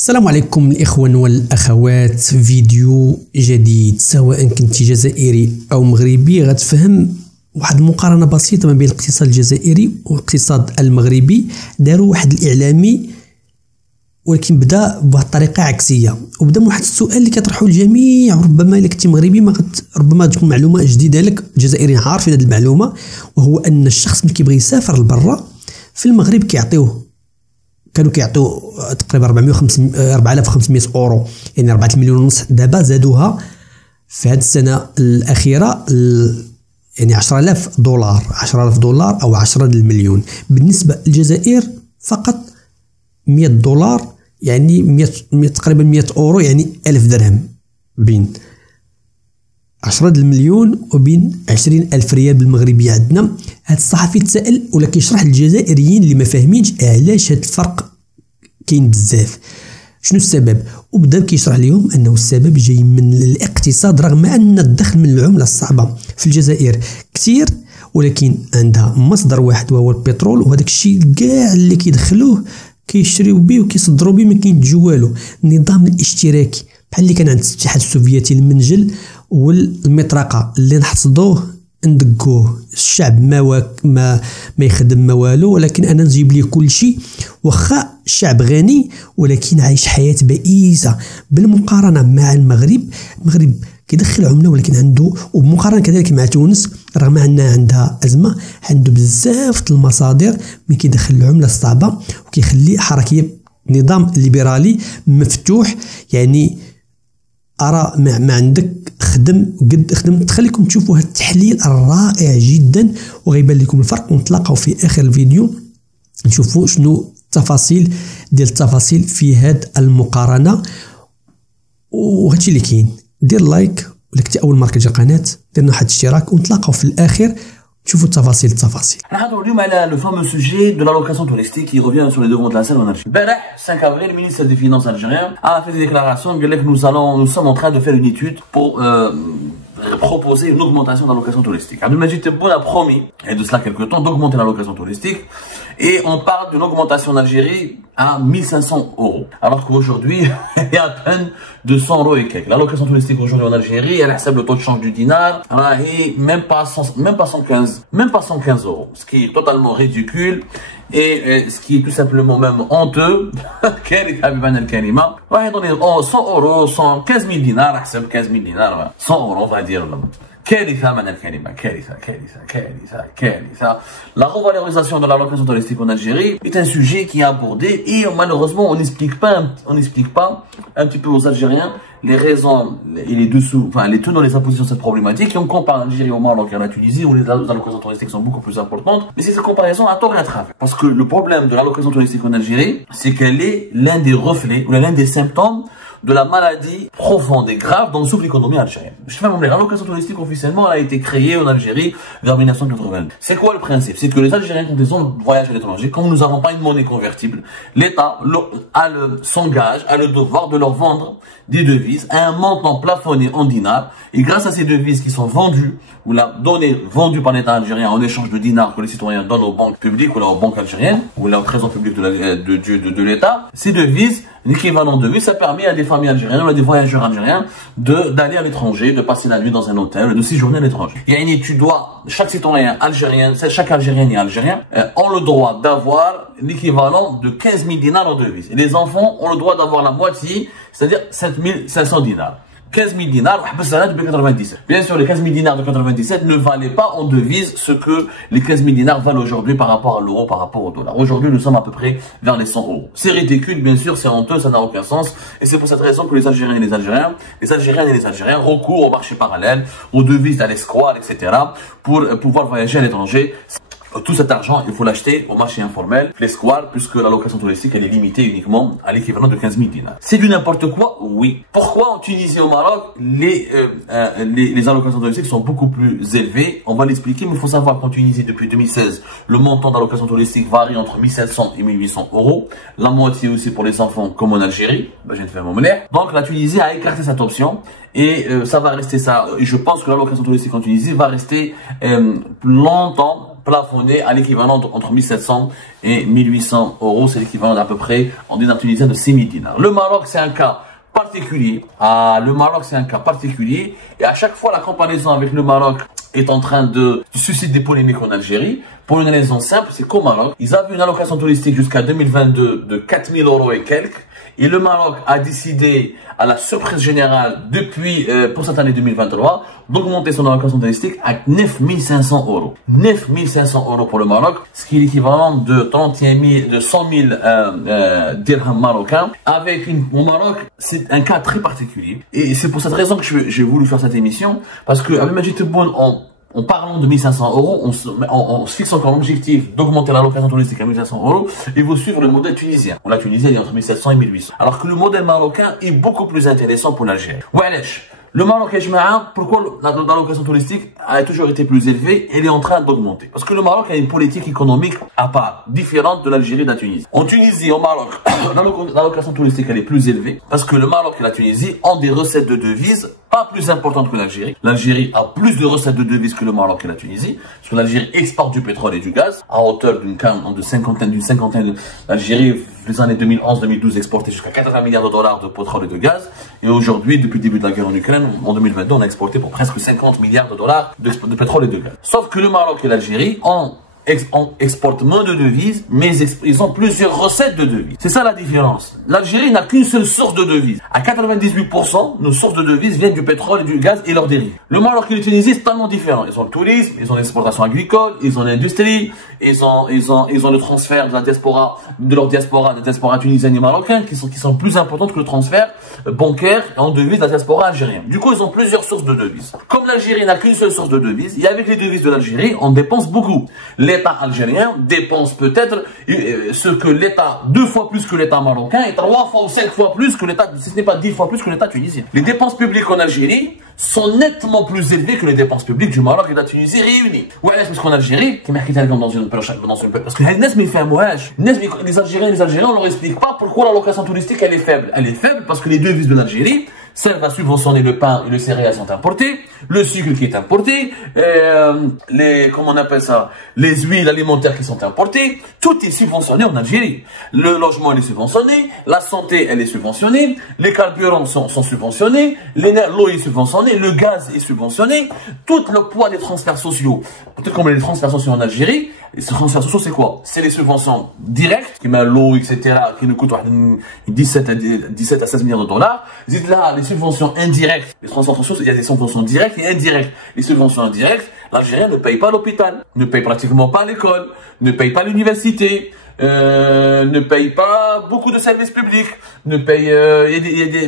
السلام عليكم الإخوان والأخوات. فيديو جديد، سواء كنت جزائري أو مغربي غتفهم واحد المقارنة بسيطة ما بين الاقتصاد الجزائري والاقتصاد المغربي. داروا واحد الإعلامي ولكن بدا بواحد الطريقة عكسية، وبدا واحد السؤال اللي كيطرحوا الجميع، وربما إلا كنتي مغربي ربما تكون معلومة جديدة لك. الجزائريين عارفين هذه المعلومة، وهو أن الشخص ملي كيبغي يسافر لبرا في المغرب كانوا كيعطيو تقريبا 4500 اورو، يعني 4 مليون ونص. دابا زادوها في هذه السنه الاخيره يعني 10000 دولار، 10000 دولار او 10 المليون. بالنسبه للجزائر فقط 100 دولار، يعني 100 تقريبا 100 اورو، يعني 1000 درهم، بين 10 المليون وبين 20,000 ريال بالمغربية. عندنا هذا الصحفي تسأل ولا كيشرح للجزائريين اللي ما فاهمينش علاش هذا الفرق كاين بزاف، شنو السبب، وبدا كيشرح لهم انه السبب جاي من الاقتصاد، رغم ان الدخل من العملة الصعبة في الجزائر كثير، ولكن عندها مصدر واحد وهو البترول، وهذاك الشيء كاع اللي كيدخلوه كيشريو به وكيصدروا به، ما كاين والو. النظام الاشتراكي بحال اللي كان عند الاتحاد السوفيتي، المنجل والمطرقه اللي نحصدوه ندقوه، الشعب ما يخدم ما والو، ولكن انا نجيب ليه كل شيء. واخا الشعب غني ولكن عايش حياه بئيسه بالمقارنه مع المغرب. المغرب كيدخل عمله ولكن عنده، وبمقارنه كذلك مع تونس، رغم انها عندها ازمه، عنده بزاف المصادر من كيدخل العمله الصعبه وكيخلي حركيه نظام ليبرالي مفتوح. يعني أرى ما عندك خدم قد خدم. تخليكم تشوفوا هذا التحليل الرائع جدا وغيبان لكم الفرق، ونتلاقاو في آخر الفيديو نشوفوا شنو التفاصيل في هذه المقارنة. وهادشي اللي كاين، دير لايك ولا كنتي أول مرة كتجي القناة، دير واحد اشتراك، ونتلاقاو في الآخر تشوفوا التفاصيل. نحضروا اليوم على le fameux sujet de l'allocation touristique qui revient sur les devants de la scène en Algérie. البارح 5 avril, le ministre des Finances algérien a fait des déclarations que nous sommes en train de faire une étude pour proposer une augmentation de l'allocation touristique. Abdelmajid Tebboune a promis, et de cela quelques temps, d'augmenter l'allocation touristique, et on parle d'une augmentation en Algérie à 1500 euros. Alors qu'aujourd'hui, il y a à peine 200 euros et quelques. L'allocation touristique aujourd'hui en Algérie, elle accepte le taux de change du dinar, et même pas 115 euros. Ce qui est totalement ridicule, et ce qui est tout simplement même honteux. 100 euros, 15 000 dinars, accepte 15 000 dinars, 100 euros, on va dire. La revalorisation de l'allocation touristique en Algérie est un sujet qui est abordé, et malheureusement on n'explique pas un petit peu aux Algériens les raisons et les dessous, enfin les tenants et les impositions de cette problématique. Et on compare l'Algérie au Maroc et à la Tunisie, où les allocations touristiques sont beaucoup plus importantes. Mais c'est cette comparaison à tort et à travers. Parce que le problème de l'allocation touristique en Algérie, c'est qu'elle est l'un des reflets ou l'un des symptômes de la maladie profonde et grave dont souffre l'économie algérienne. Je fais même l'allocation touristique officiellement, elle a été créée en Algérie vers 1982. C'est quoi le principe? C'est que les Algériens, quand ils ont voyagé à l'étranger, comme nous n'avons pas une monnaie convertible, l'État s'engage à le devoir de leur vendre des devises à un montant plafonné en dinars, et grâce à ces devises qui sont vendues ou vendues par l'État algérien en échange de dinars que les citoyens donnent aux banques publiques ou aux banques algériennes ou au trésor public de l'État, ces devises, l'équivalent de devises, ça permet à des familles algériennes ou à des voyageurs algériens d'aller à l'étranger, de passer la nuit dans un hôtel, de séjourner à l'étranger. Chaque citoyen algérien, chaque Algérienne et Algérien ont le droit d'avoir l'équivalent de 15 000 dinars en devises. Et les enfants ont le droit d'avoir la moitié, c'est-à-dire 7 500 dinars. 15 000 dinars, bien sûr les 15 000 dinars de 97 ne valaient pas en devise ce que les 15 000 dinars valent aujourd'hui par rapport à l'euro, par rapport au dollar. Aujourd'hui nous sommes à peu près vers les 100 euros. C'est ridicule, bien sûr, c'est honteux, ça n'a aucun sens, et c'est pour cette raison que les Algériennes et les Algériens recourent au marché parallèle, aux devises à l'escroc, etc. pour pouvoir voyager à l'étranger. Tout cet argent, il faut l'acheter au marché informel, les squares, puisque l'allocation touristique, elle est limitée uniquement à l'équivalent de 15 000 dinars. C'est du n'importe quoi? Oui. Pourquoi en Tunisie et au Maroc, les allocations touristiques sont beaucoup plus élevées? On va l'expliquer, mais il faut savoir qu'en Tunisie, depuis 2016, le montant d'allocation touristique varie entre 1700 et 1800 euros. La moitié aussi pour les enfants, comme en Algérie. Ben, je viens de faire mon monnaie. Donc, la Tunisie a écarté cette option. Et ça va rester ça. Et je pense que l'allocation touristique en Tunisie va rester longtemps plafonné à l'équivalent entre 1700 et 1800 euros. C'est l'équivalent d'à peu près en dinar tunisien de 6000 dinars. Le Maroc, c'est un cas particulier. Le Maroc, c'est un cas particulier. Et à chaque fois, la comparaison avec le Maroc est en train de susciter des polémiques en Algérie. Pour une raison simple, c'est qu'au Maroc, ils avaient une allocation touristique jusqu'à 2022 de 4000 euros et quelques. Et le Maroc a décidé, à la surprise générale, depuis, pour cette année 2023, d'augmenter son allocation touristique à 9500 euros. 9500 euros pour le Maroc, ce qui est l'équivalent de 100 000 dirhams marocains. Au Maroc, c'est un cas très particulier. Et c'est pour cette raison que j'ai voulu faire cette émission, parce que avec Majid Tebboune, en parlant de 1500 euros, on se fixe encore l'objectif d'augmenter l'allocation touristique à 1500 euros et vous suivre le modèle tunisien. La Tunisie est entre 1700 et 1800. Alors que le modèle marocain est beaucoup plus intéressant pour l'Algérie. Le Maroc, pourquoi l'allocation touristique a toujours été plus élevée? Elle est en train d'augmenter. Parce que le Maroc a une politique économique à part, différente de l'Algérie et de la Tunisie. En Tunisie, au Maroc, l'allocation touristique elle est plus élevée parce que le Maroc et la Tunisie ont des recettes de devises pas plus importantes que l'Algérie. L'Algérie a plus de recettes de devises que le Maroc et la Tunisie. Parce que l'Algérie exporte du pétrole et du gaz à hauteur d'une cinquantaine. L'Algérie, les années 2011-2012, exportait jusqu'à 80 milliards de dollars de pétrole et de gaz. Et aujourd'hui, depuis le début de la guerre en Ukraine, en 2022, on a exporté pour presque 50 milliards de dollars de pétrole et de gaz. Sauf que le Maroc et l'Algérie exportent moins de devises, mais ils ont plusieurs recettes de devises. C'est ça la différence. L'Algérie n'a qu'une seule source de devises. À 98%, nos sources de devises viennent du pétrole et du gaz et leurs dérivés. Le Maroc et la Tunisie, c'est totalement différent. Ils ont le tourisme, ils ont l'exportation agricole, ils ont l'industrie, ils ont le transfert de la diaspora, de la diaspora tunisienne et marocaine, qui sont plus importantes que le transfert bancaire en devises de la diaspora algérienne. Du coup, ils ont plusieurs sources de devises. Comme l'Algérie n'a qu'une seule source de devises, et avec les devises de l'Algérie, on dépense beaucoup. L'État algérien dépense peut-être ce que l'État 2 fois plus que l'État marocain et 3 fois ou 5 fois plus que l'État, si ce n'est pas 10 fois plus que l'État tunisien. Les dépenses publiques en Algérie sont nettement plus élevées que les dépenses publiques du Maroc et de la Tunisie réunies. Ouais, parce qu'en Algérie, parce que les Algériens, on leur explique pas pourquoi l'allocation touristique elle est faible. Elle est faible parce que les devises de l'Algérie servent à subventionner le pain et le céréales sont importés, le sucre qui est importé, comment on appelle ça, les huiles alimentaires qui sont importées, tout est subventionné en Algérie. Le logement est subventionné, la santé elle est subventionnée, les carburants sont subventionnés, l'eau est subventionnée, le gaz est subventionné, tout le poids des transferts sociaux, peut-être comme les transferts sociaux en Algérie. Les transferts sociaux, c'est quoi? C'est les subventions directes, qui met l'eau, etc., qui nous coûtent 17 à 16 milliards de dollars. Là, les subventions indirectes, les transferts sociaux, il y a des subventions directes et indirectes. Les subventions indirectes, l'Algérien ne paye pas l'hôpital, ne paye pratiquement pas l'école, ne paye pas l'université, ne paye pas beaucoup de services publics, ne paye,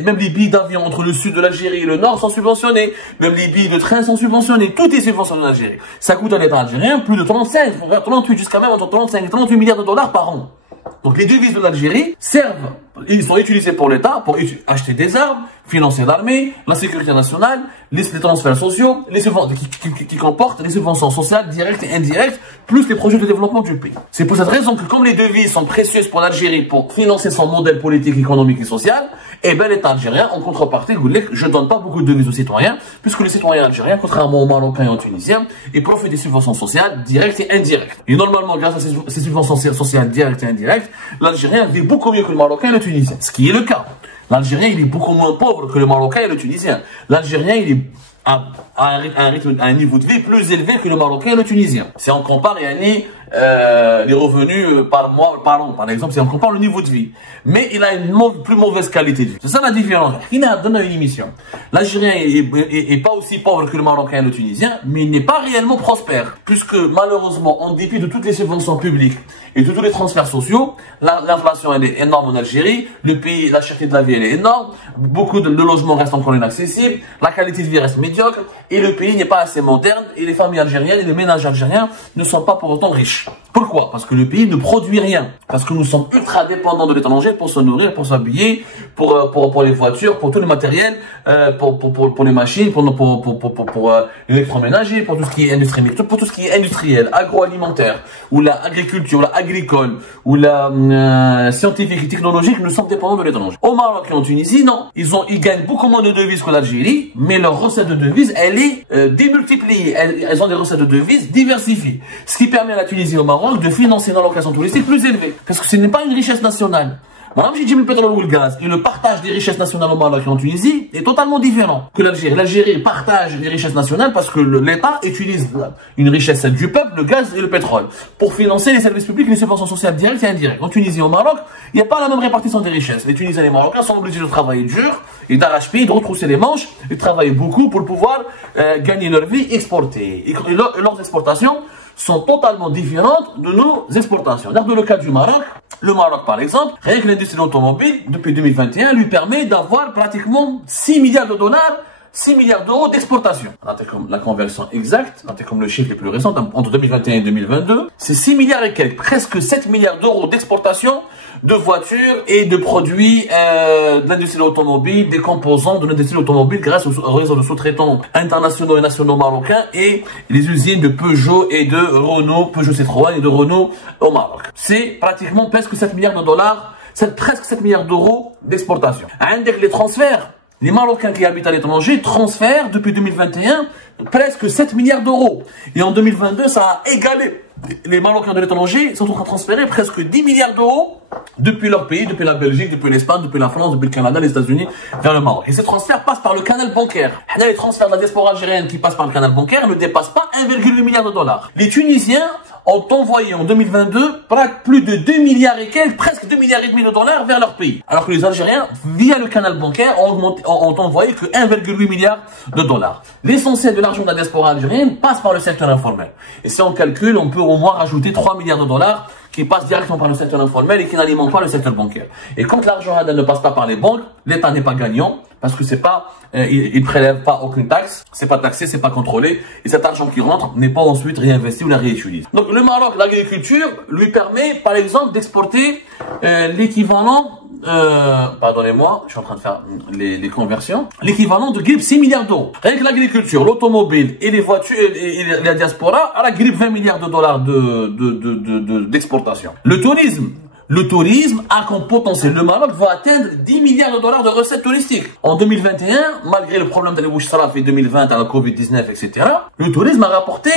même les billets d'avion entre le sud de l'Algérie et le nord sont subventionnés, même les billets de train sont subventionnés, tout est subventionné en Algérie. Ça coûte à l'État algérien plus de 38 jusqu'à même entre 35 et 38 milliards de dollars par an. Donc les devises de l'Algérie ils sont utilisés pour l'État pour acheter des armes, financer l'armée, la sécurité nationale, les transferts sociaux, qui comportent les subventions sociales directes et indirectes, plus les projets de développement du pays. C'est pour cette raison que comme les devises sont précieuses pour l'Algérie pour financer son modèle politique, économique et social, eh bien l'État algérien, en contrepartie, je donne pas beaucoup de devises aux citoyens, puisque les citoyens algériens, contrairement aux Marocains et aux Tunisiens, ils profitent des subventions sociales directes et indirectes. Et normalement, grâce à ces subventions sociales directes et indirectes, l'Algérien vit beaucoup mieux que le Marocain et le Tunisien, ce qui est le cas. L'Algérien, il est beaucoup moins pauvre que le Marocain et le Tunisien. L'Algérien, il est à un niveau de vie plus élevé que le Marocain et le Tunisien. Si on compare les revenus par an, par exemple, si on compare le niveau de vie. Mais il a une plus mauvaise qualité de vie. C'est ça la différence. Il a donné une émission. L'Algérien est pas aussi pauvre que le Marocain et le Tunisien, mais il n'est pas réellement prospère. Puisque malheureusement, en dépit de toutes les subventions publiques et de tous les transferts sociaux, l'inflation elle est énorme en Algérie, le pays, la cherté de la vie elle est énorme, beaucoup de logements restent encore inaccessibles, la qualité de vie reste médiocre, et le pays n'est pas assez moderne, et les familles algériennes et les ménages algériens ne sont pas pour autant riches. riche. Pourquoi? Parce que le pays ne produit rien. Parce que nous sommes ultra dépendants de l'étranger pour se nourrir, pour s'habiller, pour les voitures, pour tout le matériel, pour les machines, pour l'électroménager, pour tout ce qui est industriel, pour tout ce qui est industriel, agroalimentaire, ou la agriculture, la agricole, ou la scientifique et technologique, nous sommes dépendants de l'étranger. Au Maroc et en Tunisie, non. Ils gagnent beaucoup moins de devises que l'Algérie, mais leur recette de devises, elle est démultipliée. Elles ont des recettes de devises diversifiées. Ce qui permet à la Tunisie et au Maroc de financer une allocation touristique plus élevée. Parce que ce n'est pas une richesse nationale. Moi, j'ai dit le pétrole ou le gaz. Et le partage des richesses nationales au Maroc et en Tunisie est totalement différent que l'Algérie. L'Algérie partage les richesses nationales parce que l'État utilise une richesse du peuple, le gaz et le pétrole, pour financer les services publics et les subventions sociales directes et indirectes. En Tunisie et au Maroc, il n'y a pas la même répartition des richesses. Les Tunisiens et les Marocains sont obligés de travailler dur et d'arrache-pied, de retrousser les manches et de travailler beaucoup pour pouvoir gagner leur vie, exporter. Et leurs exportations sont totalement différentes de nos exportations. Regardez le cas du Maroc. Le Maroc, par exemple, rien que l'industrie automobile, depuis 2021, lui permet d'avoir pratiquement 6 milliards de dollars, 6 milliards d'euros d'exportation. Comme la conversion exacte, comme le chiffre le plus récent, entre 2021 et 2022, c'est 6 milliards et quelques, presque 7 milliards d'euros d'exportation de voitures et de produits de l'industrie automobile, des composants de l'industrie automobile grâce au réseau de sous-traitants internationaux et nationaux marocains et les usines de Peugeot et de Renault, Peugeot Citroën et de Renault au Maroc. C'est pratiquement presque 7 milliards de dollars, c'est presque 7 milliards d'euros d'exportation. Avec les transferts, les Marocains qui habitent à l'étranger transfèrent depuis 2021 presque 7 milliards d'euros. Et en 2022, ça a égalé. Les Marocains de l'étranger sont en train de transférer presque 10 milliards d'euros depuis leur pays, depuis la Belgique, depuis l'Espagne, depuis la France, depuis le Canada, les États-Unis, vers le Maroc. Et ces transferts passent par le canal bancaire. Les transferts de la diaspora algérienne qui passent par le canal bancaire ne dépassent pas 1,8 milliard de dollars. Les Tunisiens ont envoyé en 2022 plus de 2 milliards et quelques, presque 2 milliards et demi de dollars vers leur pays. Alors que les Algériens, via le canal bancaire, ont envoyé que 1,8 milliard de dollars. L'essentiel de l'argent de la diaspora algérienne passe par le secteur informel. Et si on calcule, on peut au moins rajouter 3 milliards de dollars qui passent directement par le secteur informel et qui n'alimentent pas le secteur bancaire. Et quand l'argent ne passe pas par les banques, l'État n'est pas gagnant parce que c'est pas, il prélève pas aucune taxe, c'est pas taxé, c'est pas contrôlé et cet argent qui rentre n'est pas ensuite réinvesti ou la réutilisé. Donc le Maroc, l'agriculture lui permet par exemple d'exporter l'équivalent pardonnez-moi, je suis en train de faire les conversions. L'équivalent de grippe 6 milliards d'euros. Rien que l'agriculture, l'automobile et les voitures et la diaspora, à la grippe 20 milliards de dollars d'exportation. Le tourisme a comme potentiel. Le Maroc va atteindre 10 milliards de dollars de recettes touristiques. En 2021, malgré le problème de l'Ebouch-Saraf et 2020 à la Covid-19, etc., le tourisme a rapporté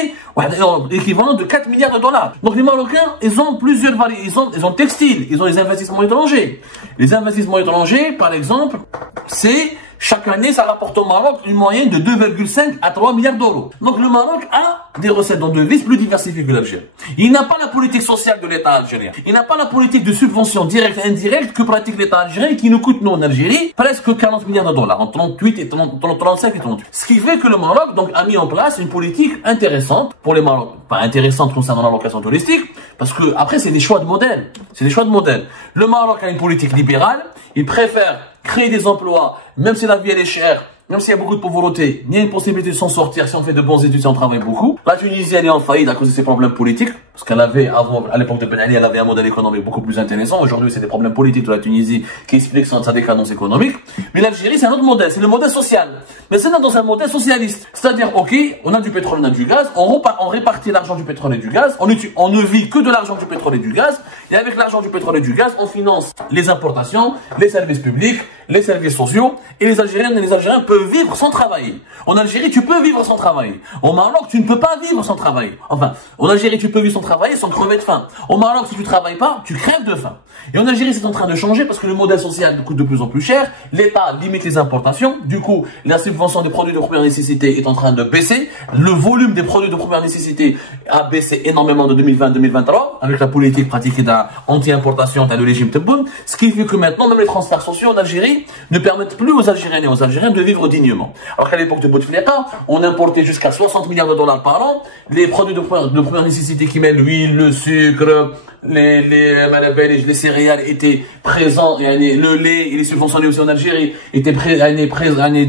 l'équivalent de 4 milliards de dollars. Donc les Marocains, ils ont plusieurs variétés. Ils ont textile, ils ont les investissements étrangers. Les investissements étrangers, par exemple, c'est chaque année, ça rapporte au Maroc une moyenne de 2,5 à 3 milliards d'euros. Donc le Maroc a des recettes en devises plus diversifiées que l'Algérie. Il n'a pas la politique sociale de l'État algérien. Il n'a pas la politique de subvention directe et indirecte que pratique l'État algérien qui nous coûte, nous, en Algérie, presque 40 milliards de dollars, en 38 et 35 et 38. Ce qui fait que le Maroc, donc, a mis en place une politique intéressante pour les Marocains. Pas intéressante concernant la location touristique, parce que, après, c'est des choix de modèle. C'est des choix de modèle. Le Maroc a une politique libérale. Il préfère créer des emplois, même si la vie elle est chère, même s'il y a beaucoup de pauvreté, il y a une possibilité de s'en sortir si on fait de bons études, si on travaille beaucoup. La Tunisie, elle est en faillite à cause de ses problèmes politiques, parce qu'elle avait, avant, à l'époque de Ben Ali, elle avait un modèle économique beaucoup plus intéressant. Aujourd'hui, c'est des problèmes politiques de la Tunisie qui expliquent sa décadence économique. Mais l'Algérie, c'est un autre modèle, c'est le modèle social. Mais c'est dans un modèle socialiste. C'est-à-dire, ok, on a du pétrole, on a du gaz, on répartit l'argent du pétrole et du gaz, on ne vit que de l'argent du pétrole et du gaz, et avec l'argent du pétrole et du gaz, on finance les importations, les services publics, les services sociaux, et les Algériennes et les Algériens peuvent vivre sans travailler. En Algérie, tu peux vivre sans travailler. Au Maroc, tu ne peux pas vivre sans travailler. Enfin, en Algérie, tu peux vivre sans travailler, sans crever de faim. Au Maroc, si tu travailles pas, tu crèves de faim. Et en Algérie, c'est en train de changer parce que le modèle social coûte de plus en plus cher. L'État limite les importations. Du coup, la subvention des produits de première nécessité est en train de baisser. Le volume des produits de première nécessité a baissé énormément de 2020 à 2023 avec la politique pratiquée d'anti-importation, le régime Tebboune. Ce qui fait que maintenant, même les transferts sociaux en Algérie ne permettent plus aux Algériens et aux Algériens de vivre dignement. Alors qu'à l'époque de Bouteflika, on importait jusqu'à 60 milliards de dollars par an. Les produits de première nécessité qui mêlent l'huile, le sucre, les céréales étaient présents, le lait, il est subventionné aussi en Algérie, était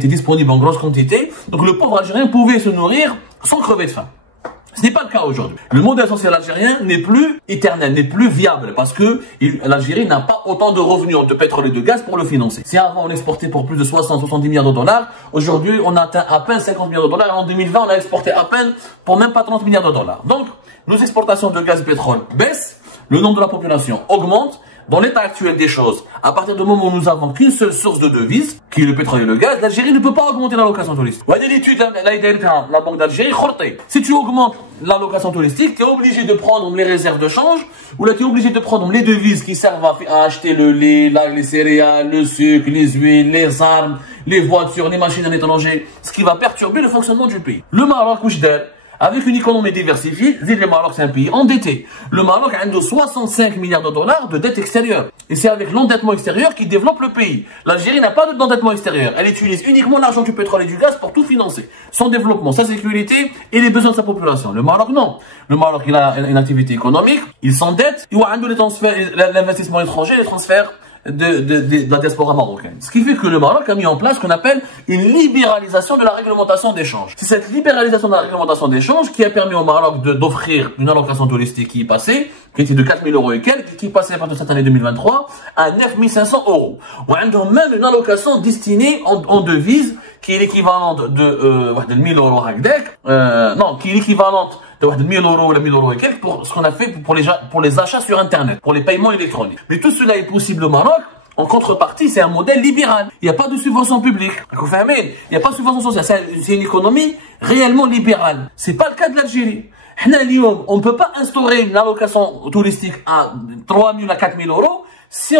disponible en grosse quantité. Donc le pauvre Algérien pouvait se nourrir sans crever de faim. Ce n'est pas le cas aujourd'hui. Le modèle social algérien n'est plus éternel, n'est plus viable parce que l'Algérie n'a pas autant de revenus de pétrole et de gaz pour le financer. Si avant on exportait pour plus de 60-70 milliards de dollars, aujourd'hui on atteint à peine 50 milliards de dollars et en 2020 on a exporté à peine pour même pas 30 milliards de dollars. Donc nos exportations de gaz et pétrole baissent, le nombre de la population augmente. Dans l'état actuel des choses, à partir du moment où nous n'avons qu'une seule source de devises, qui est le pétrole et le gaz, l'Algérie ne peut pas augmenter l'allocation touristique. L'étude, la Banque d'Algérie, si tu augmentes l'allocation touristique, tu es obligé de prendre les réserves de change, ou là tu es obligé de prendre les devises qui servent à acheter le lait, les céréales, le sucre, les huiles, les armes, les voitures, les machines à l'étranger, ce qui va perturber le fonctionnement du pays. Le Maroc, avec une économie diversifiée, le Maroc c'est un pays endetté. Le Maroc a 65 milliards de dollars de dette extérieure. Et c'est avec l'endettement extérieur qu'il développe le pays. L'Algérie n'a pas d'endettement extérieur. Elle utilise uniquement l'argent du pétrole et du gaz pour tout financer. Son développement, sa sécurité et les besoins de sa population. Le Maroc non. Le Maroc il a une activité économique, il s'endette, il a les transferts, l'investissement étranger, les transferts de la diaspora marocaine. Ce qui fait que le Maroc a mis en place ce qu'on appelle une libéralisation de la réglementation d'échange. C'est cette libéralisation de la réglementation d'échange qui a permis au Maroc d'offrir une allocation touristique qui est passée, qui était de 4 000 € et quelques, qui est passée à partir de cette année 2023 à 9 500 €. On a même une allocation destinée en devise qui est l'équivalente de 1 000 €, qui est l'équivalente de 1 000 € ou 1 000 € et quelques pour ce qu'on a fait pour les achats sur Internet, pour les paiements électroniques. Mais tout cela est possible au Maroc. En contrepartie, c'est un modèle libéral. Il n'y a pas de subvention publique. Il n'y a pas de subvention sociale. C'est une économie réellement libérale. C'est pas le cas de l'Algérie. On ne peut pas instaurer une allocation touristique à 3 000 à 4 000 € si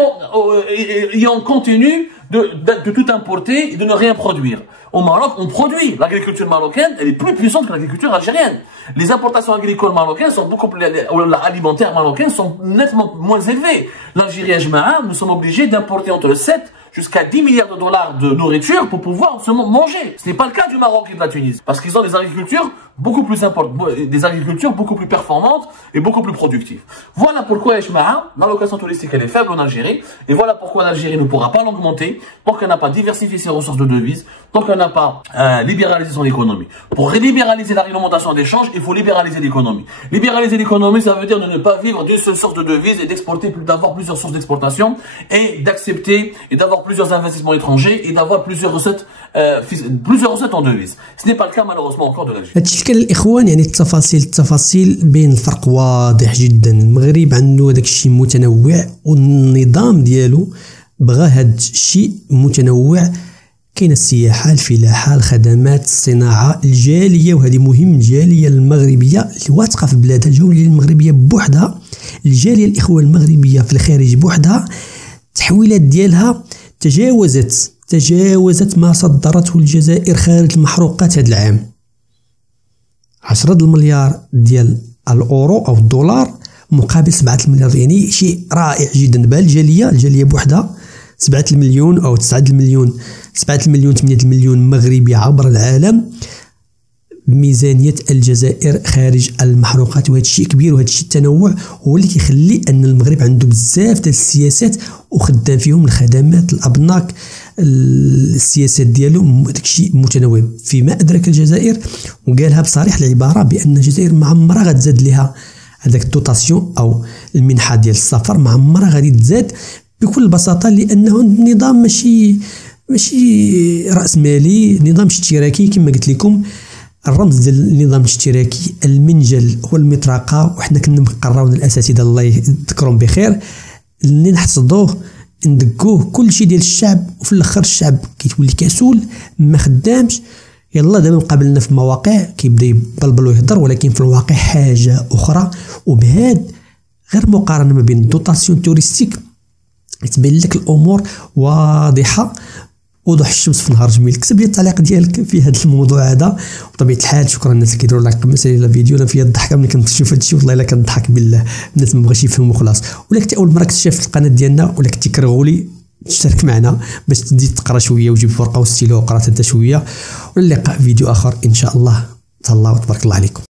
on continue de tout importer et de ne rien produire. Au Maroc, on produit. L'agriculture marocaine, elle est plus puissante que l'agriculture algérienne. Les importations agricoles marocaines sont alimentaires marocaines sont nettement moins élevées. L'Algérie et Jma'a, nous sommes obligés d'importer entre 7 jusqu'à 10 milliards de dollars de nourriture pour pouvoir se manger. Ce n'est pas le cas du Maroc et de la Tunisie. Parce qu'ils ont des agricultures beaucoup plus importantes, des agricultures beaucoup plus performantes et beaucoup plus productives. Voilà pourquoi Jma'a, l'allocation touristique, elle est faible en Algérie. Et voilà pourquoi l'Algérie ne pourra pas l'augmenter tant qu'elle n'a pas diversifié ses ressources de devises, tant qu'elle n'a pas libéralisé son économie. Pour libéraliser la réglementation d'échange, il faut libéraliser l'économie. Libéraliser l'économie, ça veut dire de ne pas vivre d'une seule source de devises et d'exporter, d'avoir plusieurs sources d'exportation et d'accepter et d'avoir plusieurs investissements étrangers et d'avoir plusieurs recettes en devises. Ce n'est pas le cas malheureusement encore de l'Algérie. هادشي كان الاخوان يعني التفاصيل بين الفرق واضح جدا. المغرب عنده داك الشيء متنوع والنظام ديالو بغى هاد الشيء متنوع. كاين السياحه، الفلاحه، الخدمات، الصناعه، الجاليه، وهذه مهم، الجاليه المغربيه اللي واثقه في بلادها، الجاليه المغربيه بوحدها، الجاليه الاخوه المغربيه في الخارج بوحدها، التحويلات ديالها تجاوزت ما صدرته الجزائر خارج المحروقات هذا العام. 10 المليار ديال الأورو أو الدولار مقابل 7 المليار، يعني شيء رائع جدا. بها الجالية بوحدها 7 المليون أو 9 المليون 7 المليون 8 المليون مغربي عبر العالم ميزانية الجزائر خارج المحروقات. وهذا الشيء كبير، وهذا الشيء التنوع هو اللي كيخلي أن المغرب عنده بزاف ديال السياسات وخدام فيهم الخدمات، الأبناك، السياسات ديالو داكشي متنوع. فيما أدرك الجزائر وقالها بصريح العبارة بأن الجزائر معمرة غتزاد لها هذاك الدوتاسيون أو المنحة ديال السفر، معمرة غادي تزاد بكل بساطة، لأنه النظام ماشي رأسمالي، نظام اشتراكي كما قلت لكم. الرمز ديال النظام الاشتراكي المنجل هو المطرقة، وحنا كنا مقراون الأساتذة الله يذكرهم بخير اللي نحصدوه ندقوه كلشي ديال الشعب، وفي الاخر الشعب كيتولي كسول ما خدامش. يلا دابا مقابلنا في المواقع كيبدا يبلبل ويهضر، ولكن في الواقع حاجه اخرى. وبهاد غير مقارنه ما بين الدوتاسيون توريستيك تبين لك الامور واضحه، وضوح الشمس في نهار جميل. كتب لي التعليق ديالك في هذا الموضوع هذا. بطبيعه الحال شكرا الناس اللي كيديروا لايك مثلا الفيديو. انا فيا الضحكه ملي كنشوف هذا الشيء، والله الا كنضحك بالله. الناس ما بغاش يفهموا خلاص. ولا كنتي اول مره كتشاف القناه ديالنا ولا كنتي كرغولي تشترك معنا باش تزيد تقرا شويه وجيب ورقه وستيلو وقرات انت شويه. واللقاء في فيديو اخر ان شاء الله. تهلاو وتبارك الله عليكم.